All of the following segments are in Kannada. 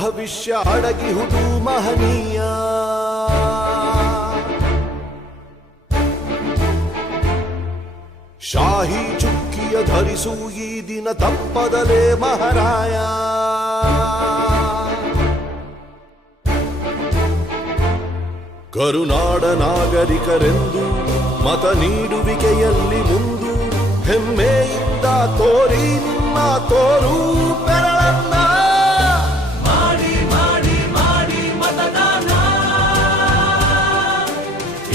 ಭವಿಷ್ಯ ಅಡಗಿಹುದು ಮಹನೀಯ. ಶಾಹಿ ಚುಕ್ಕಿಯ ಧರಿಸು ಈ ದಿನ ತಪ್ಪದಲೇ ಮಹಾರಾಯ. ಕರುನಾಡ ನಾಗರಿಕರೆಂದು ಮತ ನೀಡುವಿಕೆಯಲ್ಲಿ ಮುಂದು ಹೆಮ್ಮೆಯಿಂದ ತೋರಿ ನಿಮ್ಮ ತೋರು ಬೆರಳನ್ನ. ಮಾಡಿ ಮಾಡಿ ಮಾಡಿ ಮತದಾನ,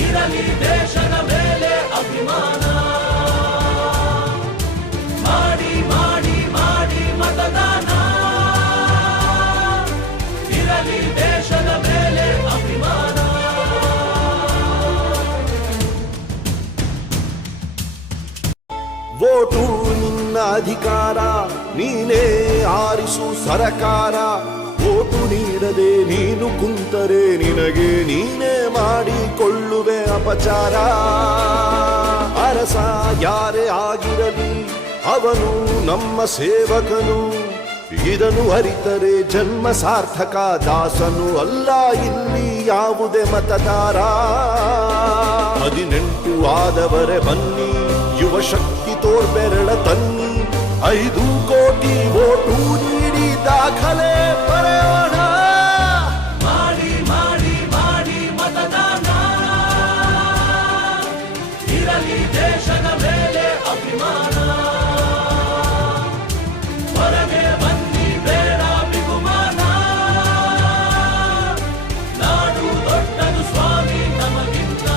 ಇರಲಿ ದೇಶದ ಮೇಲೆ ಅಭಿಮಾನ. ಮಾಡಿ ಮಾಡಿ ಮಾಡಿ ಮತದಾನ, ಇರಲಿ ದೇಶದ ಮೇಲೆ ಅಭಿಮಾನ. ವೋಟು ನಿನ್ನ ಅಧಿಕಾರ, ನೀನೇ ಆರಿಸು ಸರಕಾರ. ವೋಟು ನೀಡದೆ ನೀನು ಕುಂತರೆ ನಿನಗೆ ನೀನೇ ಮಾಡಿಕೊಳ್ಳುವೆ ಅಪಚಾರ. ಅರಸ ಯಾರೇ ಆಗಿರಲಿ ಅವನು ನಮ್ಮ ಸೇವಕನು, ಇದನ್ನು ಅರಿತರೆ ಜನ್ಮ ಸಾರ್ಥಕ. ದಾಸನು ಅಲ್ಲ ಇಲ್ಲಿ ಯಾವುದೇ ಮತದಾರ. 18 ಆದವರೇ ಬನ್ನಿ, ಯುವ ಶಕ್ತಿ ತೋರ್ಬೆರಳ ತನ್ನಿ. 5 ಕೋಟಿ ವೋಟು ನೀಡಿ ದಾಖಲೆ ಬರೆಯೋಣ. ಮಾಡಿ ಮಾಡಿ ಮಾಡಿ ಮತದಾನ, ಇರಲಿ ದೇಶದ ಮೇಲೆ ಅಭಿಮಾನ. ಹೊರಗೆ ಬನ್ನಿ ಬೇಡ ಬಿಗುಮಾನ, ನಾಡು ದೊಡ್ಡದು ಸ್ವಾಮಿ ನಮಗಿಂತ.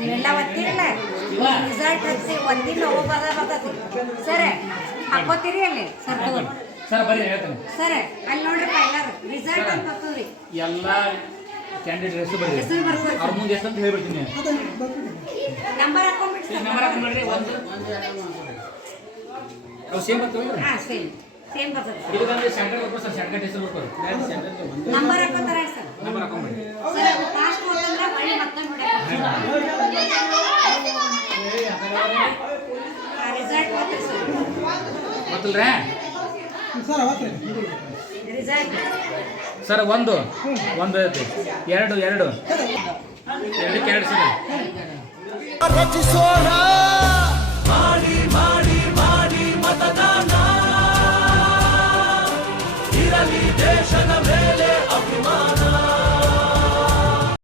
ನೀವೆಲ್ಲ ಒತ್ತಿರಲ್ಲ ರಿಸಲ್ಟ್ ಹಚ್ಚಿ ಒಂದಿನ ಬರ್ತೈತಿ. ಸರ್ ಹಾಕೋತೀರಿ ಅಲ್ಲಿ ಸರ್ ತಗೋರಿ ಸರ್ ಬರ್ರಿ ಹೇಳ್ತೇನೆ ಸರ್. ಅಲ್ಲಿ ನೋಡ್ರಿ ಎಲ್ಲಾರು ರಿಸಲ್ಟ್ ಅಂತ ಬರ್ತದ್ರಿ. ಎಲ್ಲ ಕ್ಯಾಂಡಿಡೇಟ್ ಹೆಸರು ಬರ್ರಿ, ಹೆಸರು ಬರ್ಕೋರಿ. ಅವ್ರ ಮುಂದೆ ಎಷ್ಟು ಅಂತ ಹೇಳ್ಬಿಡ್ತೀನಿ. ನಂಬರ್ ಹಾಕೊಂಡ್ಬಿಡ್ರಿ ಸರ್. ನಂಬರ್ ಹಾಕೊಂಡ್ರಿ ಒಂದು ಅವು ಸೇಮ್ ಬರ್ತಾವೆ. ಹಾಂ ಸೇಮ್ ಸೇಮ್ ಬರ್ತದೆ. ಇದು ಬಂದ್ರೆ ಸೆಂಟ್ರಲ್ ಬರ್ಬೋದು ಸರ್, ಸೆಂಟ್ರಲ್ ಹೆಸರು ಬರ್ಬೋದು. ನಂಬರ್ ಹಾಕೋತಾರ ಸರ್. ನಂಬರ್ ಹಾಕೊಂಡ್ಬಿಡಿ ಸರ್ ಫಾಸ್ಟ್ ಹೋದಂದ್ರೆ ಹೊಳ್ಳಿ ಮತ್ತೆ ನೋಡಿ ರಿಸಲ್ಟ್ ಬರ್ತೀವಿ ಸರ್. ಗೊತ್ತಿಲ್ರೇ ರಿಸಲ್ಟ್ ಸರ್ ಒಂದು ಐತಿ, ಎರಡು ಎರಡಕ್ಕೆ 2 ಸರ್ ರಚಿಸೋಣ